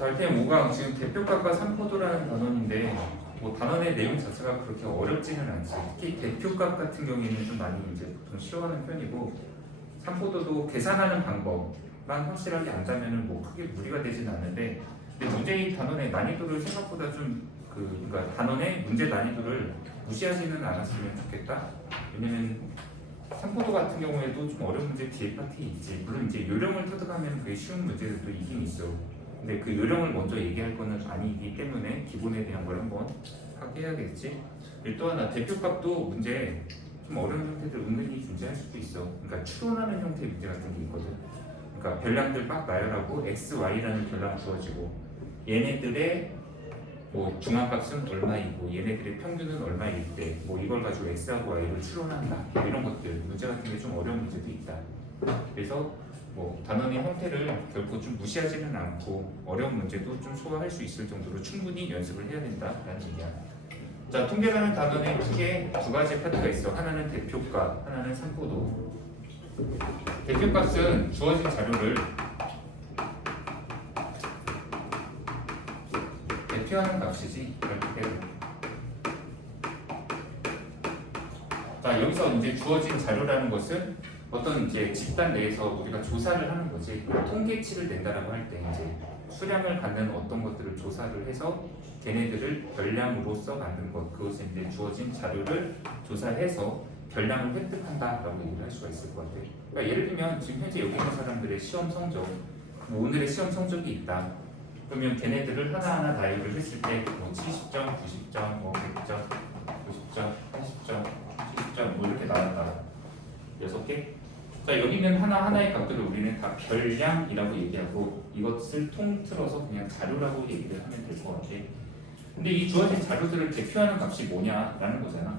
자, 일단 5강 지금 대표값과 산포도라는 단원인데 뭐 단원의 내용 자체가 그렇게 어렵지는 않지. 특히 대표값 같은 경우에는 좀 많이 이제 보통 쉬워하는 편이고 산포도도 계산하는 방법만 확실하게 안다면은 뭐 크게 무리가 되진 않는데 근데 문제의 단원의 난이도를 생각보다 좀 그러니까 단원의 문제 난이도를 무시하지는 않았으면 좋겠다. 왜냐면 산포도 같은 경우에도 좀 어려운 문제 뒤에 파트에 있지. 물론 이제 요령을 터득하면 그게 쉬운 문제들도 있긴 있어. 근데 그 요령을 먼저 얘기할 거는 아니기 때문에 기본에 대한 걸 한번 파악해야겠지. 그리고 또 하나 대표값도 문제 좀 어려운 형태들 은근히 존재할 수도 있어. 그러니까 추론하는 형태의 문제 같은 게 있거든. 그러니까 별량들 막 나열하고 x, y라는 별량 주어지고 얘네들의 뭐 중앙값은 얼마이고 얘네들의 평균은 얼마일 때 뭐 이걸 가지고 x하고 y를 추론한다 뭐 이런 것들 문제 같은 게 좀 어려운 문제도 있다. 그래서 뭐 단원의 형태를 결코 좀 무시하지는 않고 어려운 문제도 좀 소화할 수 있을 정도로 충분히 연습을 해야 된다라는 얘기야. 자, 통계라는 단원에 크게 두 가지 파트가 있어. 하나는 대표값, 하나는 산포도. 대표값은 주어진 자료를 대표하는 값이지. 그대로. 자, 여기서 이제 주어진 자료라는 것은 어떤 이제 집단 내에서 우리가 조사를 하는 거지. 통계치를 낸다라고 할 때 이제 수량을 갖는 어떤 것들을 조사를 해서 걔네들을 별량으로서 만든 것, 그것은 이제 주어진 자료를 조사해서 별량을 획득한다라고 얘기를 할 수가 있을 것 같아요. 그러니까 예를 들면 지금 현재 여기 있는 사람들의 시험 성적, 뭐 오늘의 시험 성적이 있다. 그러면 걔네들을 하나하나 나열을 했을 때 뭐 70점, 90점, 뭐 100점, 90점, 80점, 70점 뭐 이렇게 나왔다. 6개? 자, 여기 있는 하나하나의 값들을 우리는 다 별량이라고 얘기하고 이것을 통틀어서 그냥 자료라고 얘기를 하면 될 것 같아. 근데 이 주어진 자료들을 대표하는 값이 뭐냐라는 거잖아.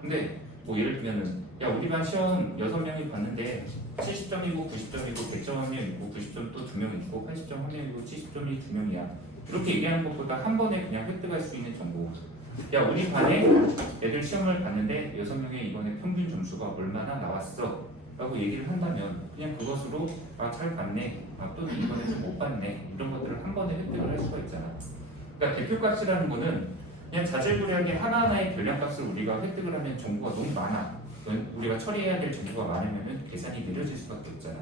근데 뭐 예를 들면은 야 우리 반 시험 6명이 봤는데 70점이고 90점이고 100점 한 명 있고 90점 또 2명 있고 80점 한 명이고 70점이 2명이야. 이렇게 얘기하는 것보다 한 번에 그냥 획득할 수 있는 정보. 야 우리 반에 애들 시험을 봤는데 6명의 이번에 평균 점수가 얼마나 나왔어 라고 얘기를 한다면 그냥 그것으로 아 잘 봤네 또는 이번에 좀 못 봤네 이런 것들을 한 번에 획득을 할 수가 있잖아. 그러니까 대표값이라는 거는 그냥 자질구레하게 하나하나의 별량값을 우리가 획득을 하면 정보가 너무 많아. 우리가 처리해야 될 정보가 많으면 계산이 느려질 수밖에 없잖아.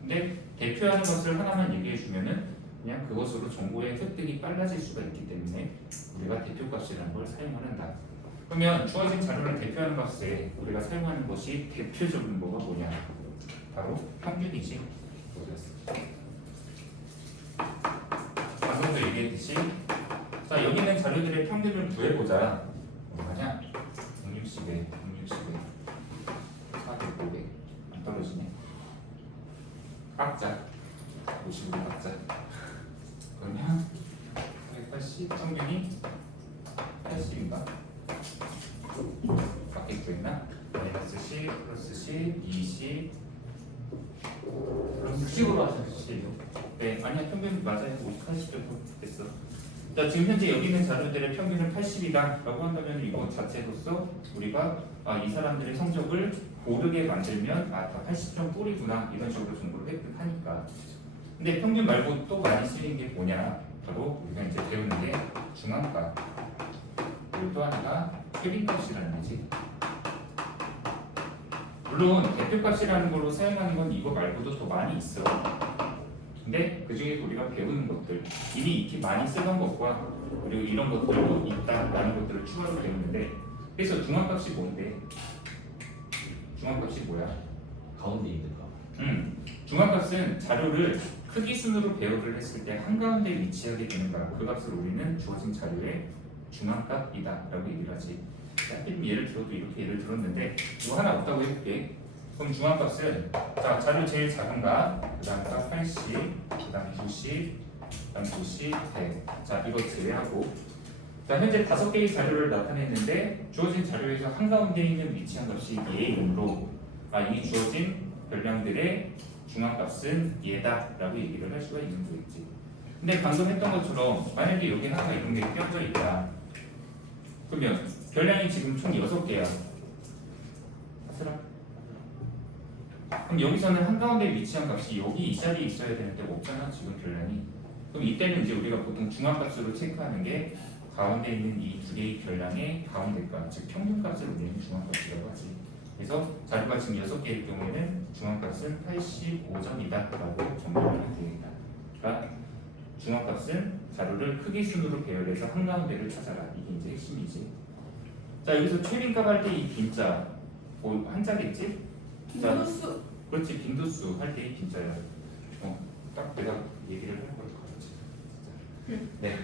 근데 대표하는 것을 하나만 얘기해 주면은 그냥 그것으로 정보의 획득이 빨라질 수가 있기 때문에 우리가 대표값이라는 걸 사용을 한다. 그러면 주어진 자료를 대표하는 값에 우리가 사용하는 것이 대표적인 거가 뭐냐? 바로 평균이지. 방금도 얘기했듯이 자 여기 있는 자료들의 평균을 구해보자. 얼마냐? 160에 400, 500 안 떨어지네. 깎자. 55 깎자. 그러면 180 평균이 80인가? 밖에 있나? 마이너스 10 플러스 10 20 플러스 60으로 하셨어요. 네, 아니야 평균 맞아요. 80 정도 됐어. 자, 지금 현재 여기 있는 자료들의 평균은 80이다 라고 한다면 이거 자체로서 우리가 이 사람들의 성적을 고르게 만들면 다 80점 꼴이구나 이런 식으로 정보를 획득하니까. 근데 평균 말고 또 많이 쓰이는 게 뭐냐? 바로 우리가 이제 배우는 게 중앙값. 그리고 또 하나가 케빈값이라는 거지. 물론 대표값이라는 걸로 사용하는 건 이거 말고도 더 많이 있어. 근데 그 중에 우리가 배우는 것들, 이미 익히 많이 쓰던 것과 그리고 이런 것들도 있다라는 것들을 추가로 배우는데, 그래서 중앙값이 뭔데? 중앙값이 뭐야? 가운데 있는 값. 중앙값은 자료를 크기 순으로 배열을 했을 때 한가운데 위치하게 되는 거야. 그 값을 우리는 주어진 자료의 중앙값이다라고 얘기를 하지. 예를 들어도 이렇게 예를 들었는데 이거 하나 없다고 해볼게. 그럼 중앙값은 자 자료 제일 작은 값, 그 다음 값 80, 그 다음 90, 그 다음 90, 100. 자 이거 제외하고 자 현재 5개의 자료를 나타냈는데 주어진 자료에서 한가운데 있는 위치한 값이 얘이므로 이 주어진 별량들의 중앙값은 얘다라고 얘기를 할 수가 있는 거겠지. 근데 방금 했던 것처럼 만약에 여기 하나가 이런 게 껴져 있다. 그러면 별량이 지금 총 6개야. 아스라? 그럼 여기서는 한가운데 위치한 값이 여기 이 자리에 있어야 되는데 없잖아 지금 별량이. 그럼 이때는 이제 우리가 보통 중앙값으로 체크하는 게 가운데 있는 이 두 개의 별량의 가운데값, 즉 평균값을 우리는 중앙값이라고 하지. 그래서 자료가 지금 6개일 경우에는 중앙값은 85점이다라고 정리하면 되겠다. 그러니까 중앙값은 자료를 크기 순으로 배열해서 한가운데를 찾아라. 이게 이제 핵심이지. 자, 여기서 최빈값 할 때 이 빈자 뭐 한자겠지? 자, 빈도수. 그렇지, 빈도수 할 때 이 빈자야. 딱 내가 얘기를 하는 걸 가르쳐. 네.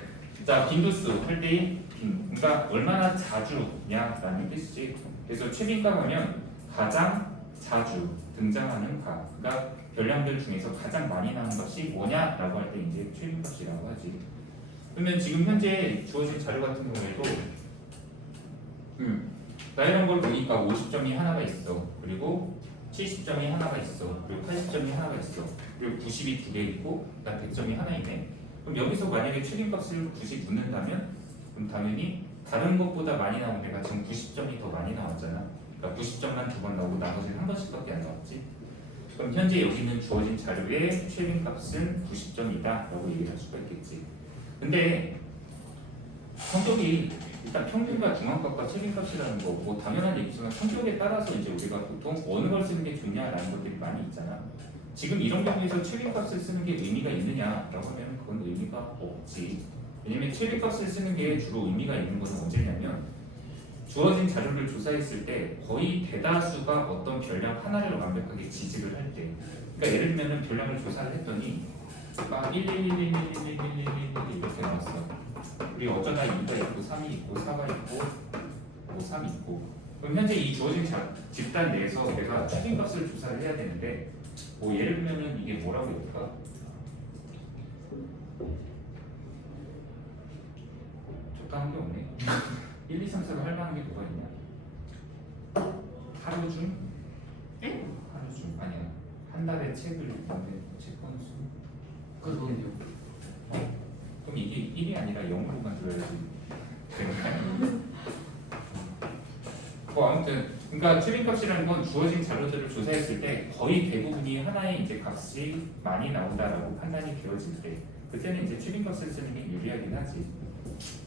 자, 빈도수 할 때의 빈, 그러니까 얼마나 자주냐라는 뜻이지. 그래서 최빈값 하면 가장 자주 등장하는 값. 그러니까 별량들 중에서 가장 많이 나오는 것이 뭐냐라고 할 때 이제 최빈값이라고 하지. 그러면 지금 현재 주어진 자료 같은 경우에도 나 이런 걸 보니까 50점이 하나가 있어. 그리고 70점이 하나가 있어. 그리고 80점이 하나가 있어. 그리고 90이 두 개 있고, 나 100점이 하나 있네. 그럼 여기서 만약에 최빈값을 90 묻는다면, 그럼 당연히 다른 것보다 많이 나온 데가 지금 90점이 더 많이 나왔잖아. 그러니까 90점만 두 번 나오고 나머지는 한 번씩밖에 안 나왔지. 그럼 현재 여기 있는 주어진 자료의 최빈값은 90점이다라고 얘기를 할 수가 있겠지. 근데 성격이 일단 평균과 중앙값과 최빈값이라는 거 뭐 당연한 얘기지만 성격에 따라서 이제 우리가 보통 어느 걸 쓰는 게 좋냐라는 것들이 많이 있잖아. 지금 이런 경우에서 최빈값을 쓰는 게 의미가 있느냐라고 하면 그건 의미가 없지. 왜냐면 최빈값을 쓰는 게 주로 의미가 있는 것은 언제냐면 주어진 자료를 조사했을 때 거의 대다수가 어떤 별량 하나를 완벽하게 지식을 할 때, 그러니까 예를 들면 별량을 조사를 했더니 막 1, 1, 1, 1, 1, 1, 1, 1, 1, 1 이렇게 나왔어. 우리 어쩌다 2가 있고 3이 있고 4가 있고 뭐 3이 있고, 그럼 현재 이 주어진 집단 내에서 내가 최빈값을 조사를 해야 되는데 뭐 예를 들면은 이게 뭐라고 해야 될까? 적당한 게 없네. 1, 2, 3, 4로 할 만한 게 뭐가 있냐? 하루 중? 하루 중 아니야. 한 달에 책을 읽는 책 건수. 그러네요. 그럼 이게 1이 아니라 0으로 만들어야지 되는데. 뭐 아무튼 그러니까 최빈값이라는 건 주어진 자료들을 조사했을 때 거의 대부분이 하나의 이제 값이 많이 나온다라고 판단이 되어질 때 그때는 이제 최빈값을 쓰는 게 유리하긴 하지.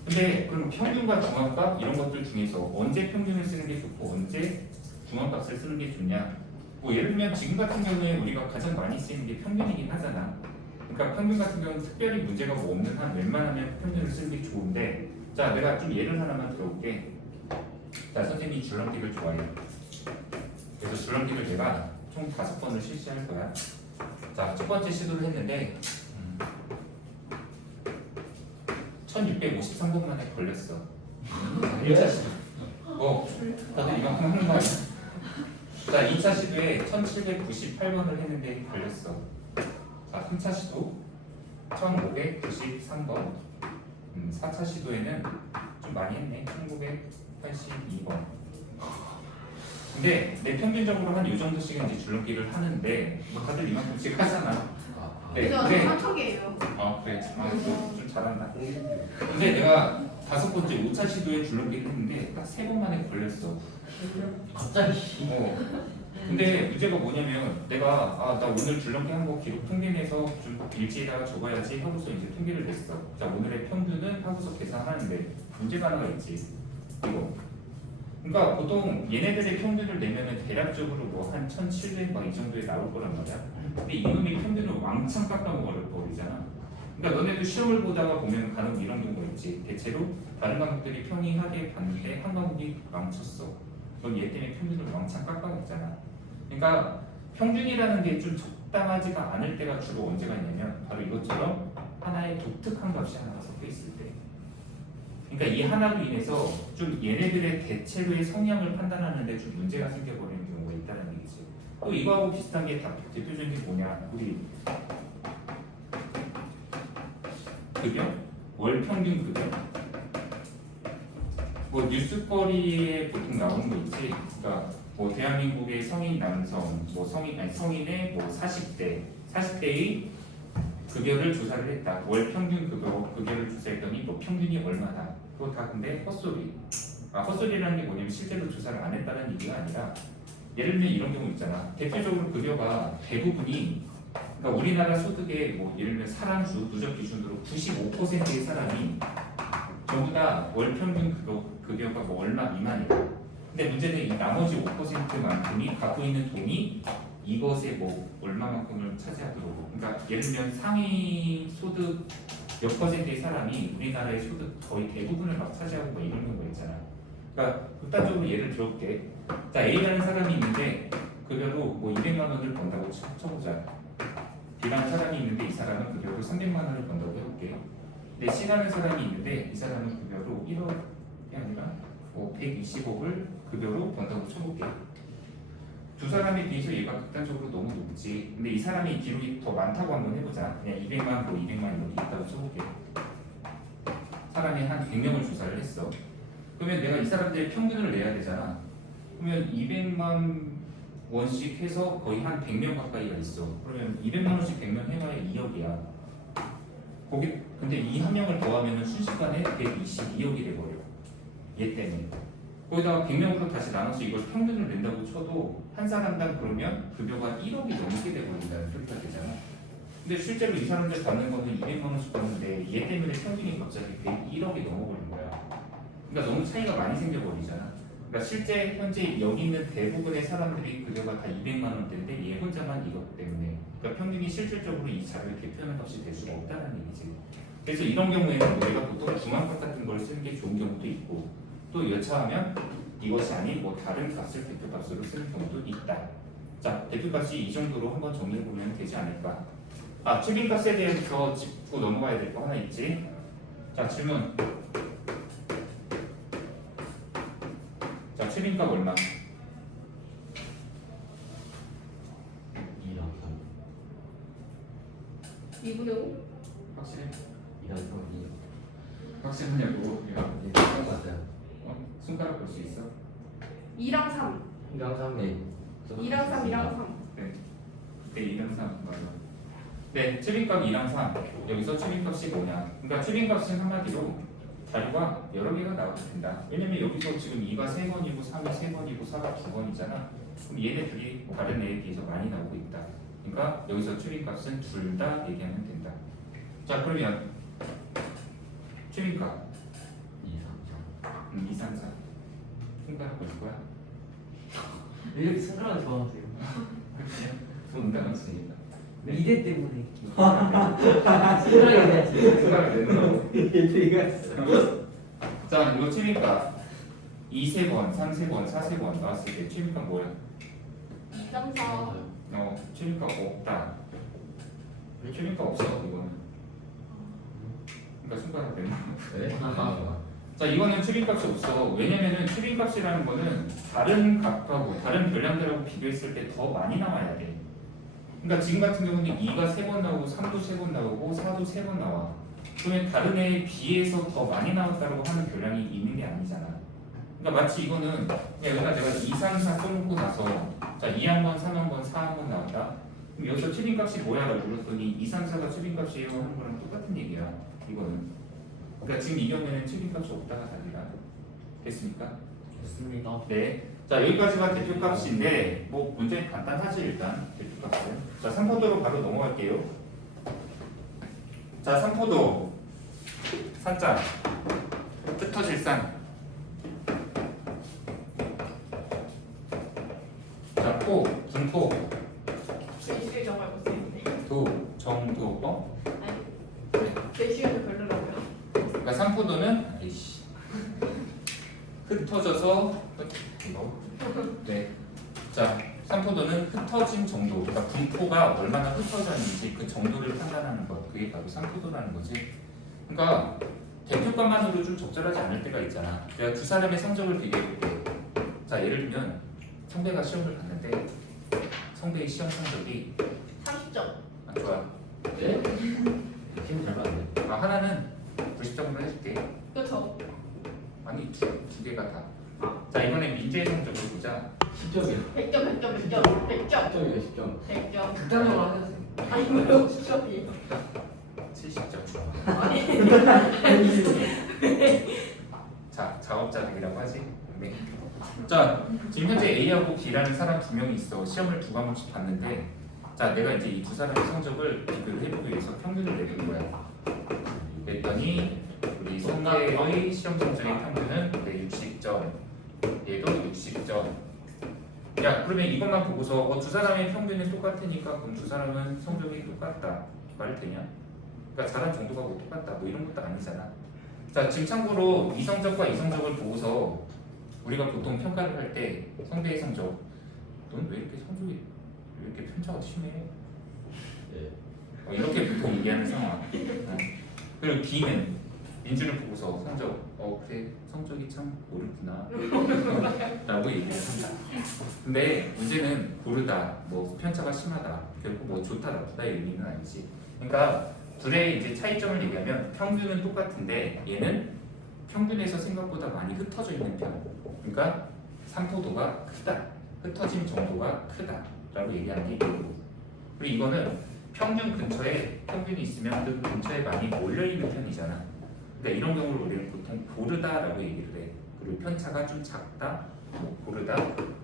근데 그럼 평균과 중앙값 이런 것들 중에서 언제 평균을 쓰는 게 좋고 언제 중앙값을 쓰는 게 좋냐? 뭐 예를 들면 지금 같은 경우에 우리가 가장 많이 쓰이는 게 평균이긴 하잖아. 그러니까 평균 같은 경우는 특별히 문제가 뭐 없는 한 웬만하면 평균을 쓰는 게 좋은데, 자 내가 좀 예를 하나만 들어볼게. 자 선생님이 줄넘기를 좋아해. 그래서 줄넘기를 내가 총 5번을 실시할 거야. 자 첫 번째 시도를 했는데 1653번 만에 걸렸어. 1차 시도. 다들 이만큼 하는 거 아니야? 자 2차 시도에 1798번을 했는데 걸렸어. 자 3차 시도 1593번. 4차 시도에는 좀 많이 했네. 1982번. 근데 내 평균적으로 한 요 정도씩은 이제 줄넘기를 하는데 뭐 다들 이만큼씩 하잖아. 네, 그죠? 근데 3척이에요. 그래. 좀 잘한다. 근데 내가 5번째 5차 시도에 줄넘기를 했는데 딱 3번 만에 걸렸어. 갑자기. 근데 문제가 뭐냐면 내가 나 오늘 줄넘기 한 거 기록 통계내서 좀 일지에다가 적어야지 하고서 이제 통계를 냈어. 자 오늘의 평균은 하고서 계산하는데 문제가 하나가 있지. 이거. 그러니까 보통 얘네들의 평균을 내면은 대략적으로 뭐 한 1700 막 이 정도에 나올 거란 말이야. 근데 이놈이 평균을 왕창 깎아먹어버리잖아. 그러니까 너네도 시험을 보다가 보면 간혹 이런 경우가 있지. 대체로 다른 과목들이 평이하게 봤는데 한 과목이 망쳤어. 그럼 얘 때문에 평균을 왕창 깎아먹잖아. 그러니까 평균이라는 게 좀 적당하지가 않을 때가 주로 언제가 있냐면 바로 이것처럼 하나의 독특한 값이 하나가 섞여 있을 때. 그러니까 이 하나로 인해서 좀 얘네들의 대체로의 성향을 판단하는데 좀 문제가 생겨버리는 경우가 있다는 얘기지. 또 이거하고 비슷한 게 대표적인 게 뭐냐? 우리 급여, 월 평균 급여. 뭐 뉴스거리에 보통 나오는 거 있지. 그러니까 뭐 대한민국의 성인 남성, 뭐 성인의 뭐 40대의 급여를 조사를 했다. 월 평균 급여를 조사했더니 뭐 평균이 얼마다. 그거 다 근데 헛소리. 헛소리라는 게 뭐냐면 실제로 조사를 안 했다는 얘기가 아니라 예를 들면 이런 경우 있잖아. 대표적으로 급여가 대부분이 그러니까 우리나라 소득의 뭐 예를 들면 사람 수 누적 기준으로 95%의 사람이 전부 다 월 평균 급여가 뭐 얼마 미만이다. 근데 문제는 이 나머지 5%만큼이 갖고 있는 돈이 이것의 뭐 얼마만큼을 차지하도록. 그러니까 예를 들면 상위 소득 몇 %의 사람이 우리나라의 소득 거의 대부분을 막 차지하고 뭐 이런 경우가 있잖아. 그러니까 극단적으로 예를 들어볼게. 자, A라는 사람이 있는데 급여로 뭐 200만 원을 번다고 쳐보자. B라는 사람이 있는데 이 사람은 급여로 300만 원을 번다고 해볼게. 근데 C라는 사람이 있는데 이 사람은 급여로 1억이 아니라 뭐 120억을 급여로 번다고 쳐볼게. 두 사람에 비해서 얘가 극단적으로 너무 높지. 근데 이 사람이 기록이 더 많다고 한번 해보자. 그냥 200만 뭐 200만 이렇게 있다고 쳐볼게. 사람이 한 100명을 조사를 했어. 그러면 내가 이 사람들의 평균을 내야 되잖아. 그러면 200만 원씩 해서 거의 한 100명 가까이가 있어. 그러면 200만 원씩 100명 해봐야 2억이야. 거기 근데 이 한 명을 더하면 순식간에 122억이 돼버려. 얘 때문에. 거기다가 100명으로 다시 나눠서 이걸 평균을 낸다고 쳐도 한 사람당 그러면 급여가 1억이 넘게 돼버린다는 소리가 되잖아. 근데 실제로 이 사람들 받는 거는 200만 원씩 받는데 얘 때문에 평균이 갑자기 101억이 넘어버린 거야. 그러니까 너무 차이가 많이 생겨버리잖아. 그러니까 실제 현재 여기 있는 대부분의 사람들이 급여가 다 200만 원대인데 얘 혼자만 이것 때문에. 그러니까 평균이 실질적으로 이 자료를 개표하는 값이 될 수가 없다는 얘기지. 그래서 이런 경우에는 우리가 보통 중앙값 같은 걸 쓰는 게 좋은 경우도 있고 또 여차하면 이것이 아닌 뭐 다른 값을 대표값으로 쓰는 경우도 있다. 자, 대표값이 이 정도로 한번 정리해보면 되지 않을까. 아, 최빈값에 대해서 짚고 넘어가야 될 거 하나 있지. 자, 질문. 자, 최빈값 얼마? 2랑 2분의 5? 확실해? 3. 2랑 3. 확실하냐고. 2. 똑같은 것 같아요. 손가락 볼 수 있어? 2랑 3. 2랑 3에 2랑 3, 2랑 3. 네, 2랑 3 맞아. 네, 최빈값 2랑 3. 여기서 최빈값이 뭐냐? 그러니까 최빈값은 한마디로 자료가 여러 개가 나와도 된다. 왜냐면 여기서 지금 2가 3번이고 3이 3번이고 4가 2번이잖아. 그럼 얘네들이 다른 애에 비해서 많이 나오고 있다. 그러니까 여기서 최빈값은 둘 다 얘기하면 된다. 자, 그러면 최빈값 2, 3, 2, 3, 4. 손가락 볼 거야? 4. 왜 이렇게 손가락을 좋아하세요? 손가락 없으니까. 네. 미대 때문에 손가락이 해야지. 손가락 내는 거. 얘가 있어. 자, 이거 최빈값 2, 3번, 3, 3번, 4, 3번 나왔을 때 최빈값 뭐야? 2, 3, 4. 최빈값 없다. 왜 최빈값 없어 이거는? 그러니까 손가락 내는 거. 네? 자, 이거는 최빈값이 없어. 왜냐면은 최빈값이라는 거는 다른 값하고 다른 별량들하고 비교했을 때 더 많이 나와야 돼. 그러니까 지금 같은 경우는 2가 3번 나오고 3도 3번 나오고 4도 3번 나와. 그러면 다른 애에 비해서 더 많이 나왔다고 하는 별량이 있는 게 아니잖아. 그러니까 마치 이거는 그냥 여기다 내가 2, 3, 4 써놓고 나서 자 2 한 번, 3 한 번, 4 한 번 나왔다. 그럼 여기서 최빈값이 뭐야? 라고 물었더니 2, 3, 4가 최빈값이에요 하는 거랑 똑같은 얘기야. 이거는. 그러니까 지금 이 경우에는 최빈값이 없다가 답이다. 됐습니까? 좋습니다. 네. 자, 여기까지가 대표값인데 뭐 문제 간단하지 일단 대표값은. 자, 3포도로 바로 넘어갈게요. 자, 3포도 산자 흩어질 산. 자, 포, 분포, 제시를 정말 못했는데. 도, 정도, 아니, 제시는 별로라고요. 그러니까 3포도는 아이씨 흩어져서 네. 자, 3포도는 흩어진 정도. 그러니까 분포가 얼마나 흩어졌는지 그 정도를 판단하는 것. 그게 바로 3포도라는 거지. 그러니까 대표값만으로 좀 적절하지 않을 때가 있잖아. 내가 두 사람의 성적을 비교해볼게. 자, 예를 들면 성배가 시험을 봤는데 성배의 시험 성적이 30점. 아, 좋아. 네? 팀 잘 맞네. 아, 하나는 90점으로 해줄게. 그쵸? 아니, 두 개가 다. 자, 이번에 민재의 성적을 보자. 10점이요. 100점, 100점, 100점, 100점. 10점이요, 10점. 100점. 극단적으로 하셨어요. 아니, 왜요? 10점이. 70점. 아니, 자, 작업자들이라고 하지. 네. 자, 지금 현재 A하고 B라는 사람 두 명이 있어. 시험을 두 과목씩 봤는데 자, 내가 이제 이 두 사람의 성적을 비교를 해보기 위해서 평균을 내는 거야. 그랬더니 우리 성계의 시험 성적의 평균은 60점, 얘도 60점. 야, 그러면 이것만 보고서 두 사람의 평균이 똑같으니까 그럼 두 사람은 성적이 똑같다 말이 되냐? 그러니까 잘한 정도가 뭐 똑같다 뭐 이런 것도 아니잖아. 자, 지금 참고로 이 성적과 이 성적을 보고서 우리가 보통 평가를 할 때 성대의 성적, 너는 왜 이렇게 성적이 왜 이렇게 편차가 심해? 네. 이렇게 보통 얘기하는 상황. 그리고 B는 민주를 보고서 성적, 그래 성적이 참 옳구나 라고 얘기를 한다. 근데 문제는 고르다, 뭐 편차가 심하다, 결국 뭐 좋다 나쁘다의 의미는 아니지. 그러니까 둘의 이제 차이점을 얘기하면 평균은 똑같은데 얘는 평균에서 생각보다 많이 흩어져 있는 편. 그러니까 산포도가 크다, 흩어진 정도가 크다라고 얘기하는 게 이거고. 그리고 이거는 평균 근처에 평균이 있으면 그 근처에 많이 몰려 있는 편이잖아. 그러니까 이런 경우를 우리는 보통 고르다라고 얘기를 해. 그리고 편차가 좀 작다, 뭐 고르다.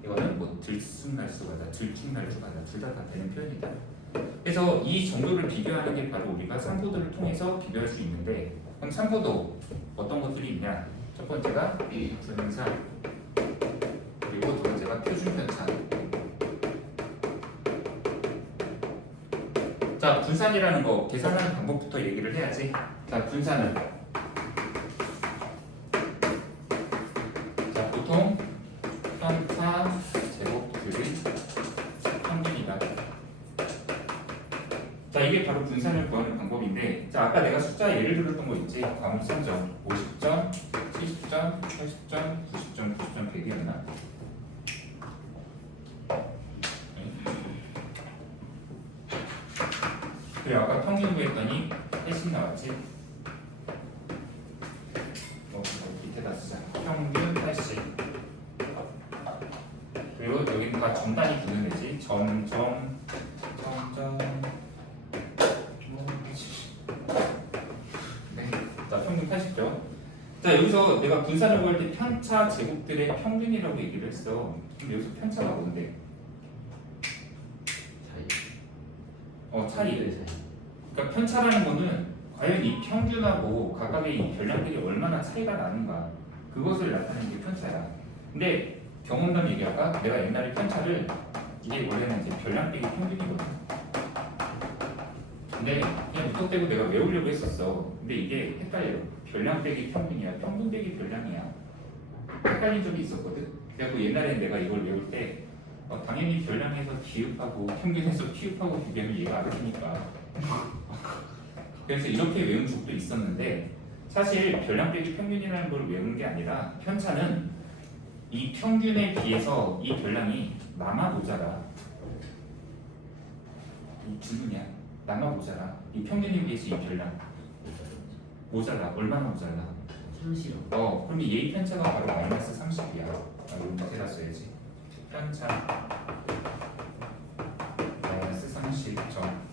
이거는 뭐 들쑥날쑥하다, 들쭉날쭉하다, 둘 다 되는 표현이다. 그래서 이 정도를 비교하는 게 바로 우리가 산포도를 통해서 비교할 수 있는데, 그럼 산포도 어떤 것들이 있냐? 첫 번째가 분산, 그리고 두 번째가 표준 편차. 자, 분산이라는 거 계산하는 방법부터 얘기를 해야지. 자, 분산은 자, 보통 편차 제곱들이 평균이다. 자, 이게 바로 분산을 구하는 방법인데, 자, 아까 내가 숫자 예를 들었던 거 있지? 과목 3점, 50점, 70점, 80점, 90점, 90점, 100이었나? 그래, 아까 평균 구했더니 80 나왔지? 밑에다 쓰자. 평균 80. 그리고 여기는 다 점단위 붙는 애지. 점점. 네, 자, 평균 80점. 자, 여기서 내가 분산을 구할 때 편차 제곱들의 평균이라고 얘기를 했어. 그럼 여기서 편차가 뭔데? 차이. 그러니까 편차라는 거는 과연 이 평균하고 각각의 이 별량들이 얼마나 차이가 나는가, 그것을 나타내는 게 편차야. 근데 경험담 얘기할까? 내가 옛날에 편차를, 이게 원래는 이제 별량 빼기 평균이거든. 근데 그냥 무턱대고 내가 외우려고 했었어. 근데 이게 헷갈려. 별량 빼기 평균이야, 평균 빼기 별량이야. 헷갈린 적이 있었거든. 그래서 옛날에 내가 이걸 외울 때 당연히 별량에서 기읍하고 평균에서 피읍하고 비교하면 얘가 안 되니까. 그래서 이렇게 외운 적도 있었는데, 사실 별량 빼기 평균이라는 걸 외우는 게 아니라 편차는 이 평균에 비해서 이 별량이 남아 모자라. 이 질문이야. 남아 모자라. 이 평균에 비해서 이 별량 모자라. 얼마나 모자라? 30점. 그럼 이 예의 편차가 바로 마이너스 30이야. 이거 밑에다 써야지. 편차 마이너스 30점.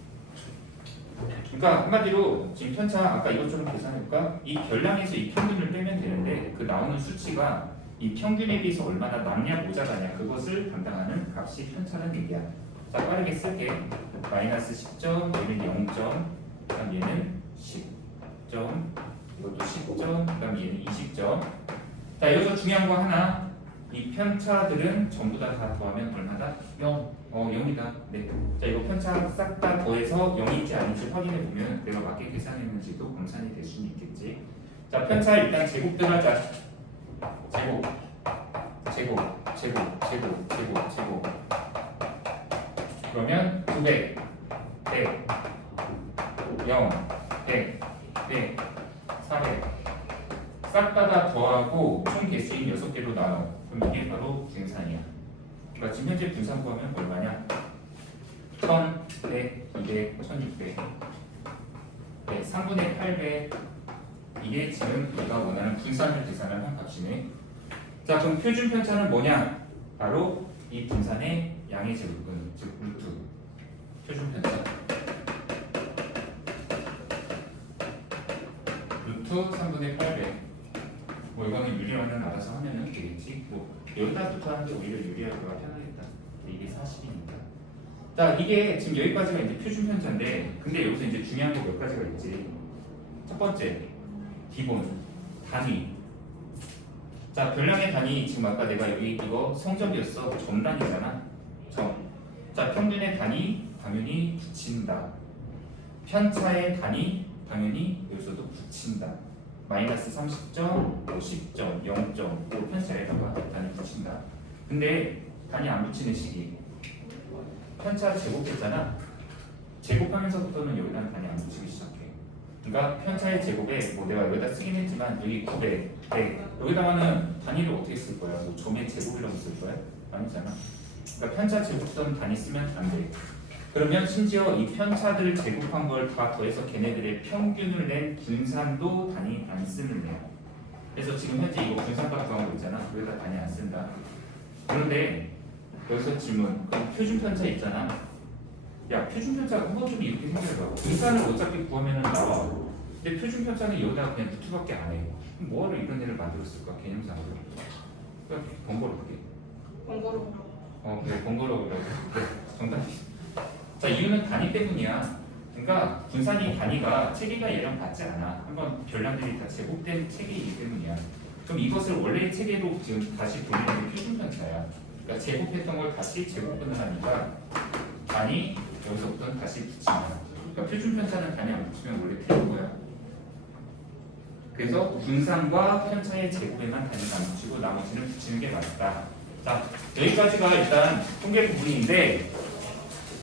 그러니까 한마디로 지금 편차 아까 이것처럼 계산해볼까? 이 별량에서 이 평균을 빼면 되는데, 그 나오는 수치가 이 평균에 비해서 얼마나 남냐 모자라냐, 그것을 담당하는 값이 편차라는 얘기야. 자, 빠르게 쓸게. 마이너스 10점, 얘는 0점, 그다음 얘는 10점, 이것도 10점, 그다음 얘는 20점. 자, 여기서 중요한 거 하나. 이 편차들은 전부 다 더하면 얼마다? 0. 0이다. 네. 자, 이거 편차 싹 다 더해서 0인지 아닌지 확인해 보면 내가 맞게 계산했는지도 검산이 될 수는 있겠지. 자, 편차 일단 제곱들 하자. 제곱, 제곱, 제곱, 제곱, 제곱, 제곱. 그러면 900, 100, 0, 100, 100, 400. 싹 다 더하고 총 개수인 6개로 나눠. 그럼 이게 바로 분산이야. 그러니까 지금 현재 분산 구하면 얼마냐? 1100, 200, 1600. 네, 3분의 800. 이게 지금 우리가 원하는 분산을 계산한 값이네. 자, 그럼 표준 편차는 뭐냐? 바로 이 분산의 양의 제곱근, 즉 루트. 표준 편차. 루트 3분의 800. 뭐 이거는 유리화는 알아서 하면은 되겠지. 뭐 여기다부터 하는 게 오히려 유리화가 편하겠다. 이게 40이니까. 자, 이게 지금 여기까지가 이제 표준 편차인데, 근데 여기서 이제 중요한 거 몇 가지가 있지. 첫 번째, 기본, 단위. 자, 별량의 단위, 지금 아까 내가 여기 이거 성적이었어. 점단위잖아. 점. 자, 평균의 단위, 당연히 붙인다. 편차의 단위, 당연히 여기서도 붙인다. 마이너스 30점, 50점, 0점, 편차에다가 단위 붙인다. 근데 단위 안 붙이는 식이 편차 제곱했잖아. 제곱하면서부터는 여기다 단위 안 붙이기 시작해. 그러니까 편차의 제곱에 뭐 내가 여기다 쓰긴 했지만 여기 900, 100 여기다가는 단위를 어떻게 쓸 거야? 뭐 점의 제곱이라고 쓸 거야? 아니잖아. 그러니까 편차 제곱선 단위 쓰면 안 돼. 그러면 심지어 이 편차들을 제곱한 걸 다 더해서 걔네들의 평균을 낸 분산도 단위 안 쓰는 애야. 그래서 지금 현재 이거 분산값 구한 거 있잖아. 여기다 단위 안 쓴다. 그런데 여기서 질문. 그럼 표준 편차 있잖아. 야, 표준 편차 한번 좀 이렇게 생각해봐. 분산을 어차피 구하면 나와. 근데 표준 편차는 여기다가 그냥 루트밖에 안 해. 그럼 뭐하러 이런 애를 만들었을까? 개념상으로. 그냥 번거롭게. 번거로워. 그래, 번거로우라고. 그래, 정답이. 자, 이유는 단위 때문이야. 그러니까 분산이 단위가 체계가 얘랑 같지 않아. 한번 별량들이 다 제곱된 체계이기 때문이야. 그럼 이것을 원래 체계로 지금 다시 돌리는 게 표준 편차야. 그러니까 제곱했던 걸 다시 제곱분을 하니까 단위 여기서부터는 다시 붙이면. 그러니까 표준 편차는 단위 안 붙이면 원래 틀린 거야. 그래서 분산과 편차의 제곱에만 단위가 안 붙이고 나머지는 붙이는 게 맞다. 자, 여기까지가 일단 통계 부분인데